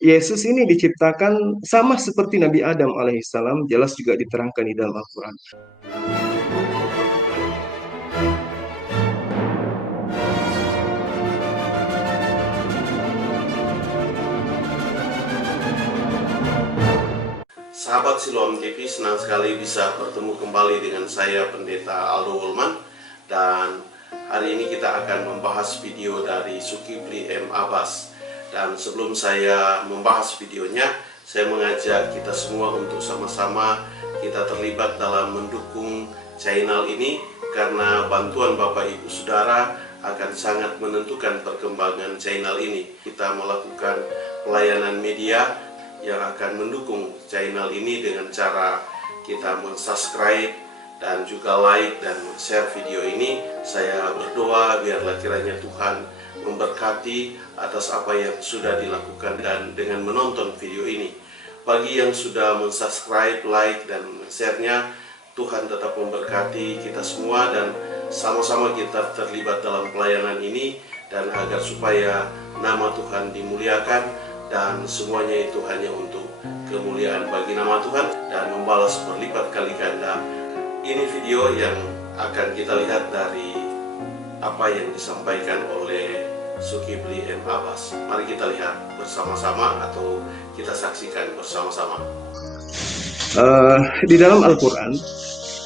Yesus ini diciptakan sama seperti Nabi Adam alaihissalam, jelas juga diterangkan di dalam Al-Quran. Sahabat Siloam TV, senang sekali bisa bertemu kembali dengan saya Pendeta Aldo Wulman. Dan hari ini kita akan membahas video dari Zulkifli M. Abbas. Dan sebelum saya membahas videonya, saya mengajak kita semua untuk sama-sama kita terlibat dalam mendukung channel ini, karena bantuan Bapak Ibu Saudara akan sangat menentukan perkembangan channel ini. Kita melakukan pelayanan media yang akan mendukung channel ini dengan cara kita mensubscribe dan juga like dan share video ini. Saya berdoa biarlah kiranya Tuhan memberkati atas apa yang sudah dilakukan dan dengan menonton video ini. Bagi yang sudah mensubscribe, like dan share-nya, Tuhan tetap memberkati kita semua dan sama-sama kita terlibat dalam pelayanan ini, dan agar supaya nama Tuhan dimuliakan dan semuanya itu hanya untuk kemuliaan bagi nama Tuhan dan membalas berlipat kali ganda. Ini video yang akan kita lihat dari apa yang disampaikan oleh Zulkifli M. Abbas. Mari kita lihat bersama-sama atau kita saksikan bersama-sama. Di dalam Al-Quran,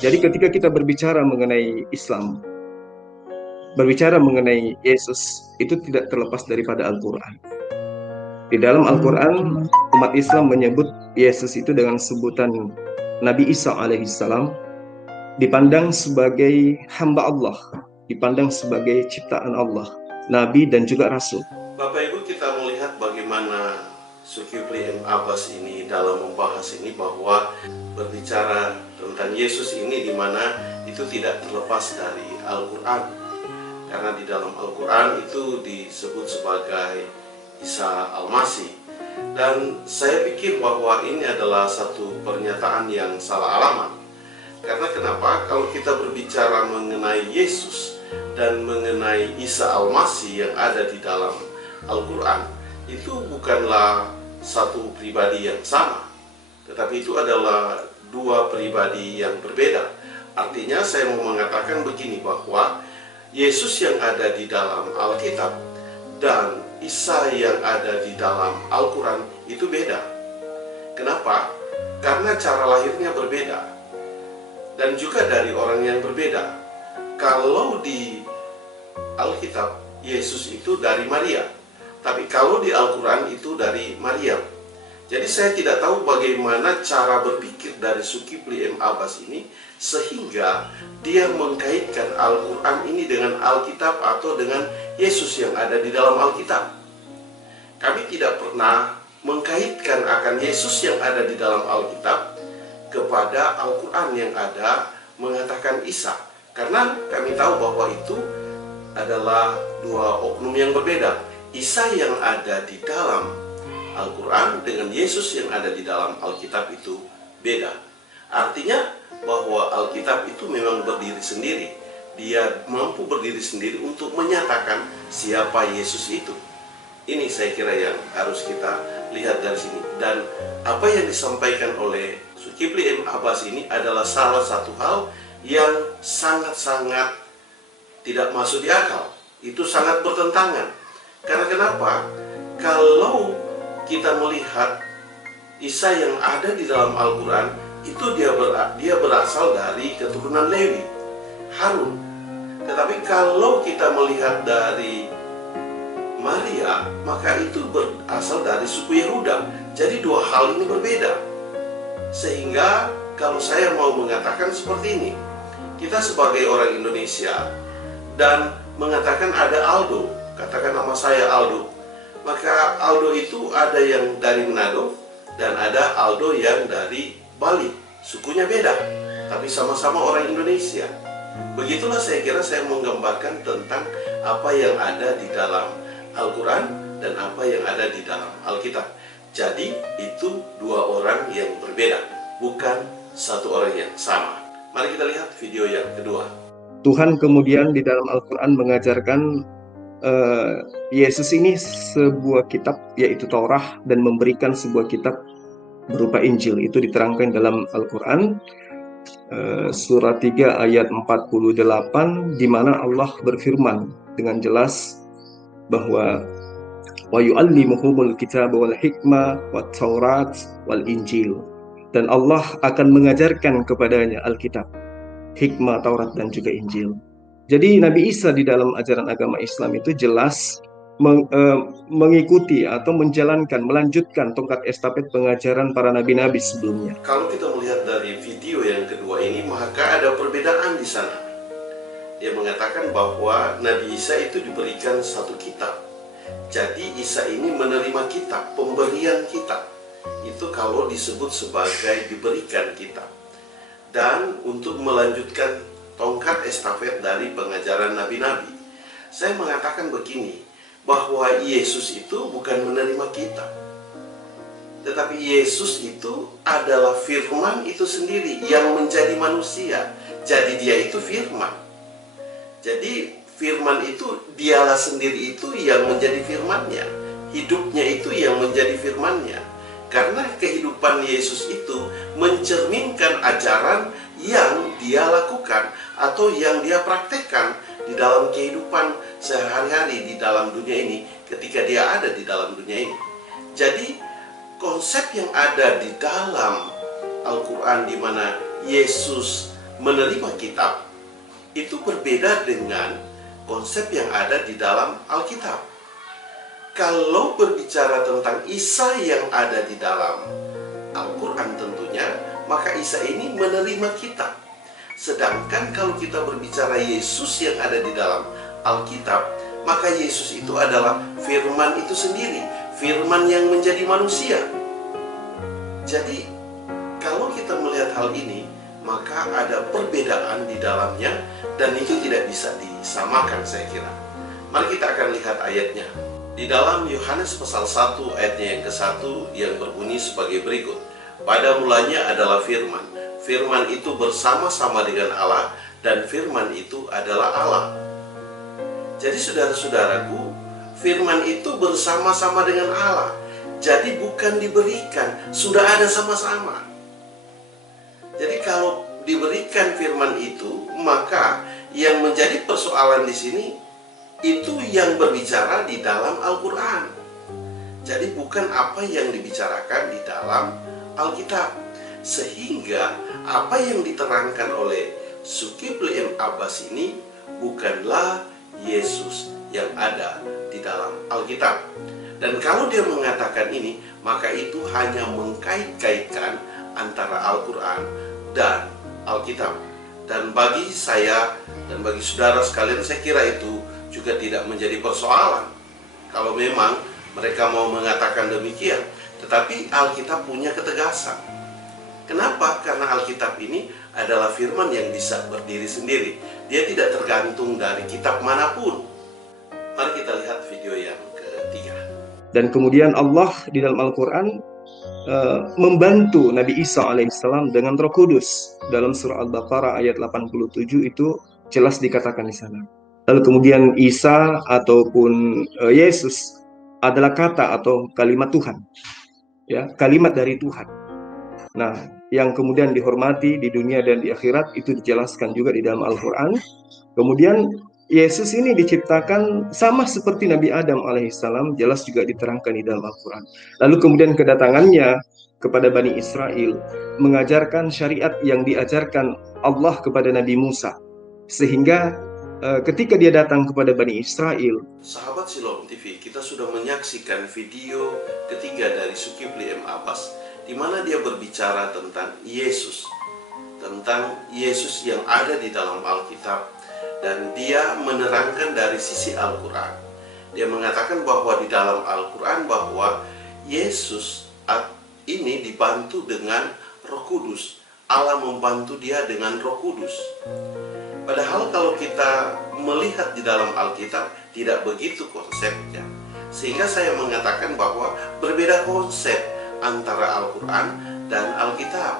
jadi ketika kita berbicara mengenai Islam, berbicara mengenai Yesus, itu tidak terlepas daripada Al-Quran. Di dalam Al-Quran, umat Islam menyebut Yesus itu dengan sebutan Nabi Isa alaihissalam, dipandang sebagai hamba Allah, dipandang sebagai ciptaan Allah, Nabi dan juga Rasul. Bapak Ibu, kita melihat bagaimana Zulkifli M. Abbas ini dalam membahas ini, bahwa berbicara tentang Yesus ini dimana itu tidak terlepas dari Al-Quran. Karena di dalam Al-Quran itu disebut sebagai Isa Al-Masih. Dan saya pikir bahwa ini adalah satu pernyataan yang salah alamat. Karena kenapa? Kalau kita berbicara mengenai Yesus dan mengenai Isa Al-Masih yang ada di dalam Al-Quran, itu bukanlah satu pribadi yang sama, tetapi itu adalah dua pribadi yang berbeda. Artinya saya mau mengatakan begini, bahwa Yesus yang ada di dalam Alkitab dan Isa yang ada di dalam Al-Quran itu beda. Kenapa? Karena cara lahirnya berbeda dan juga dari orang yang berbeda. Kalau di Alkitab Yesus itu dari Maria, tapi kalau di Al-Quran itu dari Maryam. Jadi saya tidak tahu bagaimana cara berpikir dari Zulkifli M. Abbas ini sehingga dia mengkaitkan Al-Quran ini dengan Alkitab atau dengan Yesus yang ada di dalam Alkitab. Kami tidak pernah mengkaitkan akan Yesus yang ada di dalam Alkitab kepada Al-Quran yang ada mengatakan Isa. Karena kami tahu bahwa itu adalah dua oknum yang berbeda. Isa yang ada di dalam Al-Quran dengan Yesus yang ada di dalam Alkitab itu beda. Artinya bahwa Alkitab itu memang berdiri sendiri. Dia mampu berdiri sendiri untuk menyatakan siapa Yesus itu. Ini saya kira yang harus kita lihat dari sini. Dan apa yang disampaikan oleh Zulkifli M. Abbas ini adalah salah satu hal yang sangat-sangat tidak masuk di akal. Itu sangat bertentangan. Karena kenapa? Kalau kita melihat Isa yang ada di dalam Al-Quran, itu dia berasal dari keturunan Lewi, Harun. Tetapi kalau kita melihat dari Maria, maka itu berasal dari suku Yehuda. Jadi dua hal ini berbeda. Sehingga kalau saya mau mengatakan seperti ini, kita sebagai orang Indonesia dan mengatakan ada Aldo, katakan nama saya Aldo, maka Aldo itu ada yang dari Manado dan ada Aldo yang dari Bali. Sukunya beda, tapi sama-sama orang Indonesia. Begitulah saya kira saya menggambarkan tentang apa yang ada di dalam Al-Quran dan apa yang ada di dalam Alkitab. Jadi itu dua orang yang berbeda, bukan satu orang yang sama. Mari kita lihat video yang kedua. Tuhan kemudian di dalam Al-Quran mengajarkan Yesus ini sebuah kitab, yaitu Taurat, dan memberikan sebuah kitab berupa Injil. Itu diterangkan dalam Al-Quran, surah 3 ayat 48, di mana Allah berfirman dengan jelas bahwa wa yu'allimuhumul kitab wal hikmah wat taurat wal injil, dan Allah akan mengajarkan kepadanya Alkitab, hikmah, Taurat, dan juga Injil. Jadi Nabi Isa di dalam ajaran agama Islam itu jelas mengikuti atau menjalankan, melanjutkan tongkat estafet pengajaran para nabi-nabi sebelumnya. Kalau kita melihat dari video yang kedua ini, maka ada perbedaan di sana. Dia mengatakan bahwa Nabi Isa itu diberikan satu kitab. Jadi Isa ini menerima kitab, pemberian kitab. Itu kalau disebut sebagai diberikan kitab. Dan untuk melanjutkan tongkat estafet dari pengajaran nabi-nabi, saya mengatakan begini, bahwa Yesus itu bukan menerima kitab, tetapi Yesus itu adalah firman itu sendiri yang menjadi manusia. Jadi dia itu firman. Jadi firman itu dialah sendiri itu yang menjadi firmannya. Hidupnya itu yang menjadi firmannya. Karena kehidupan Yesus itu mencerminkan ajaran yang dia lakukan atau yang dia praktekkan di dalam kehidupan sehari-hari di dalam dunia ini ketika dia ada di dalam dunia ini. Jadi konsep yang ada di dalam Al-Quran di mana Yesus menerima kitab itu berbeda dengan konsep yang ada di dalam Alkitab. Kalau berbicara tentang Isa yang ada di dalam Al-Quran tentunya, maka Isa ini menerima kitab. Sedangkan kalau kita berbicara Yesus yang ada di dalam Alkitab, maka Yesus itu adalah firman itu sendiri, firman yang menjadi manusia. Jadi kalau kita melihat hal ini, maka ada perbedaan di dalamnya dan itu tidak bisa disamakan, saya kira. Mari kita akan lihat ayatnya. Di dalam Yohanes pasal 1 ayatnya yang ke-1 yang berbunyi sebagai berikut. Pada mulanya adalah firman. Firman itu bersama-sama dengan Allah dan firman itu adalah Allah. Jadi saudara-saudaraku, firman itu bersama-sama dengan Allah. Jadi bukan diberikan, sudah ada sama-sama. Jadi kalau diberikan firman itu, maka yang menjadi persoalan di sini itu yang berbicara di dalam Al-Quran. Jadi bukan apa yang dibicarakan di dalam Alkitab. Sehingga apa yang diterangkan oleh Zulkifli M. Abbas ini bukanlah Yesus yang ada di dalam Alkitab. Dan kalau dia mengatakan ini, maka itu hanya mengkait-kaitkan antara Al-Quran dan Alkitab. Dan bagi saya dan bagi saudara sekalian, saya kira itu juga tidak menjadi persoalan kalau memang mereka mau mengatakan demikian. Tetapi Alkitab punya ketegasan. Kenapa? Karena Alkitab ini adalah firman yang bisa berdiri sendiri. Dia tidak tergantung dari kitab manapun. Mari kita lihat video yang ketiga. Dan kemudian Allah di dalam Al-Quran membantu Nabi Isa alaihissalam dengan Roh Kudus. Dalam surah Al-Baqarah ayat 87 itu jelas dikatakan di sana. Lalu kemudian Isa ataupun Yesus adalah kata atau kalimat Tuhan, ya, kalimat dari Tuhan. Nah, yang kemudian dihormati di dunia dan di akhirat itu dijelaskan juga di dalam Al-Quran. Kemudian Yesus ini diciptakan sama seperti Nabi Adam alaihissalam, jelas juga diterangkan di dalam Al-Quran. Lalu kemudian kedatangannya kepada Bani Israel mengajarkan syariat yang diajarkan Allah kepada Nabi Musa. Sehingga ketika dia datang kepada Bani Israel, sahabat Shalom TV, kita sudah menyaksikan video ketiga dari Zulkifli M. Abbas, di mana dia berbicara tentang Yesus yang ada di dalam Alkitab, dan dia menerangkan dari sisi Al-Quran. Dia mengatakan bahwa di dalam Al-Quran bahwa Yesus ini dibantu dengan Roh Kudus. Allah membantu dia dengan Roh Kudus. Padahal kalau kita melihat di dalam Alkitab tidak begitu konsepnya. Sehingga saya mengatakan bahwa berbeda konsep antara Al-Quran dan Alkitab.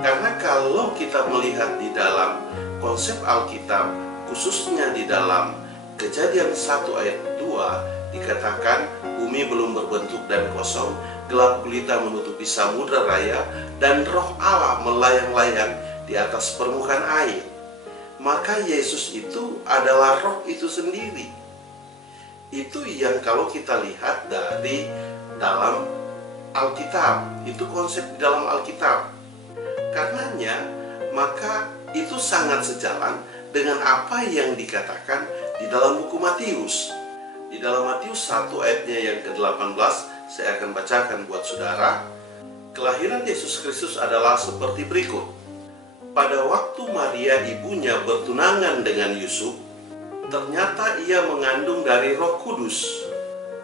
Karena kalau kita melihat di dalam konsep Alkitab, khususnya di dalam Kejadian 1 ayat 2 dikatakan bumi belum berbentuk dan kosong, gelap gulita menutupi samudra raya, dan roh Allah melayang-layang di atas permukaan air. Maka Yesus itu adalah roh itu sendiri. Itu yang kalau kita lihat dari dalam Alkitab, itu konsep di dalam Alkitab. Karenanya, maka itu sangat sejalan dengan apa yang dikatakan di dalam buku Matius. Di dalam Matius 1 ayatnya yang ke-18, saya akan bacakan buat saudara. Kelahiran Yesus Kristus adalah seperti berikut. Pada waktu Maria ibunya bertunangan dengan Yusuf, ternyata ia mengandung dari Roh Kudus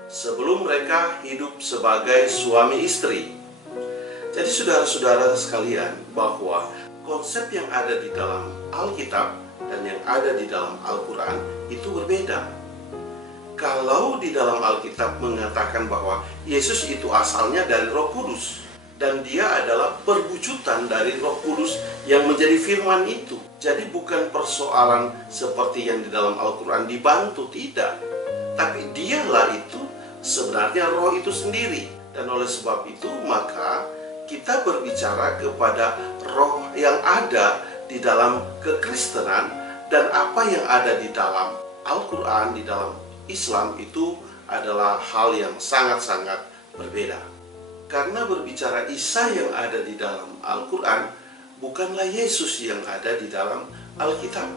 sebelum mereka hidup sebagai suami istri. Jadi saudara-saudara sekalian, bahwa konsep yang ada di dalam Alkitab dan yang ada di dalam Al-Quran itu berbeda. Kalau di dalam Alkitab mengatakan bahwa Yesus itu asalnya dari Roh Kudus, dan dia adalah perwujudan dari Roh Kudus yang menjadi firman itu. Jadi bukan persoalan seperti yang di dalam Al-Quran dibantu, tidak. Tapi dialah itu sebenarnya roh itu sendiri. Dan oleh sebab itu maka kita berbicara kepada roh yang ada di dalam kekristenan, dan apa yang ada di dalam Al-Quran, di dalam Islam itu adalah hal yang sangat-sangat berbeda. Karena berbicara Isa yang ada di dalam Al-Quran, bukanlah Yesus yang ada di dalam Alkitab.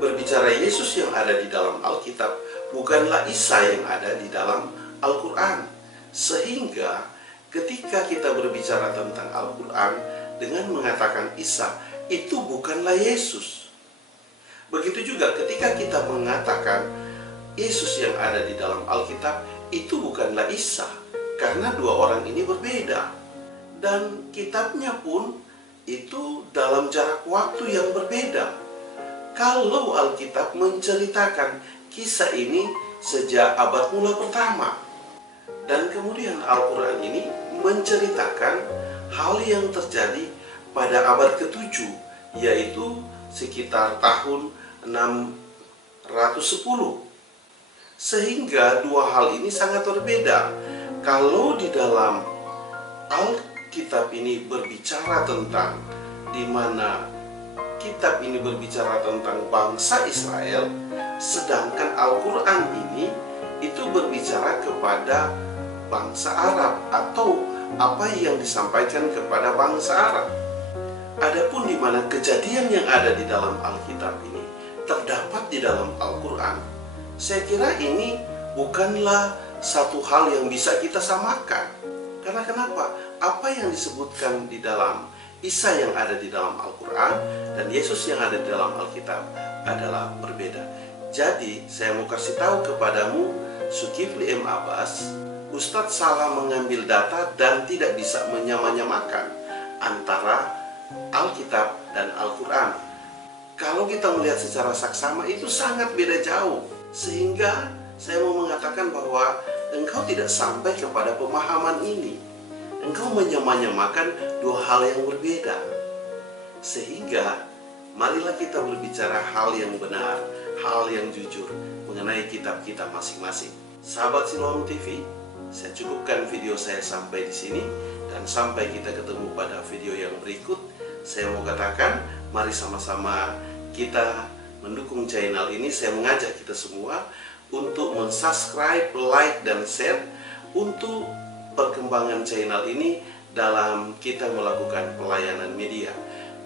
Berbicara Yesus yang ada di dalam Alkitab, bukanlah Isa yang ada di dalam Al-Quran. Sehingga ketika kita berbicara tentang Al-Quran dengan mengatakan Isa, itu bukanlah Yesus. Begitu juga ketika kita mengatakan Yesus yang ada di dalam Alkitab, itu bukanlah Isa. Karena dua orang ini berbeda. Dan kitabnya pun itu dalam jarak waktu yang berbeda. Kalau Alkitab menceritakan kisah ini sejak abad mula pertama, dan kemudian Al-Quran ini menceritakan hal yang terjadi pada abad ke-7, yaitu sekitar tahun 610. Sehingga dua hal ini sangat berbeda. Kalau di dalam Alkitab ini berbicara tentang di mana kitab ini berbicara tentang bangsa Israel, sedangkan Al-Quran ini itu berbicara kepada bangsa Arab atau apa yang disampaikan kepada bangsa Arab. Adapun di mana kejadian yang ada di dalam Alkitab ini terdapat di dalam Al-Quran, saya kira ini bukanlah satu hal yang bisa kita samakan. Karena kenapa? Apa yang disebutkan di dalam Isa yang ada di dalam Al-Quran dan Yesus yang ada di dalam Alkitab adalah berbeda. Jadi saya mau kasih tahu kepadamu, Zulkifli M. Abbas, Ustadz salah mengambil data dan tidak bisa menyamakan antara Alkitab dan Al-Quran. Kalau kita melihat secara saksama itu sangat beda jauh. Sehingga saya mau mengatakan bahwa engkau tidak sampai kepada pemahaman ini. Engkau menyamakan dua hal yang berbeda. Sehingga marilah kita berbicara hal yang benar, hal yang jujur mengenai kitab kita masing-masing. Sahabat Siloam TV, saya cukupkan video saya sampai di sini, dan sampai kita ketemu pada video yang berikut. Saya mau katakan, mari sama-sama kita mendukung channel ini. Saya mengajak kita semua untuk mensubscribe, like, dan share untuk perkembangan channel ini dalam kita melakukan pelayanan media.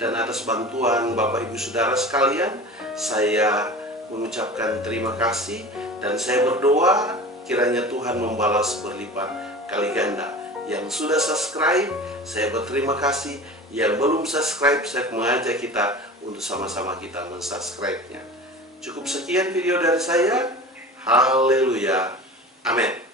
Dan atas bantuan Bapak Ibu Saudara sekalian, saya mengucapkan terima kasih, dan saya berdoa kiranya Tuhan membalas berlipat kali ganda. Yang sudah subscribe, saya berterima kasih. Yang belum subscribe, saya mengajak kita untuk sama-sama kita mensubscribe-nya. Cukup sekian video dari saya. Haleluya. Amin.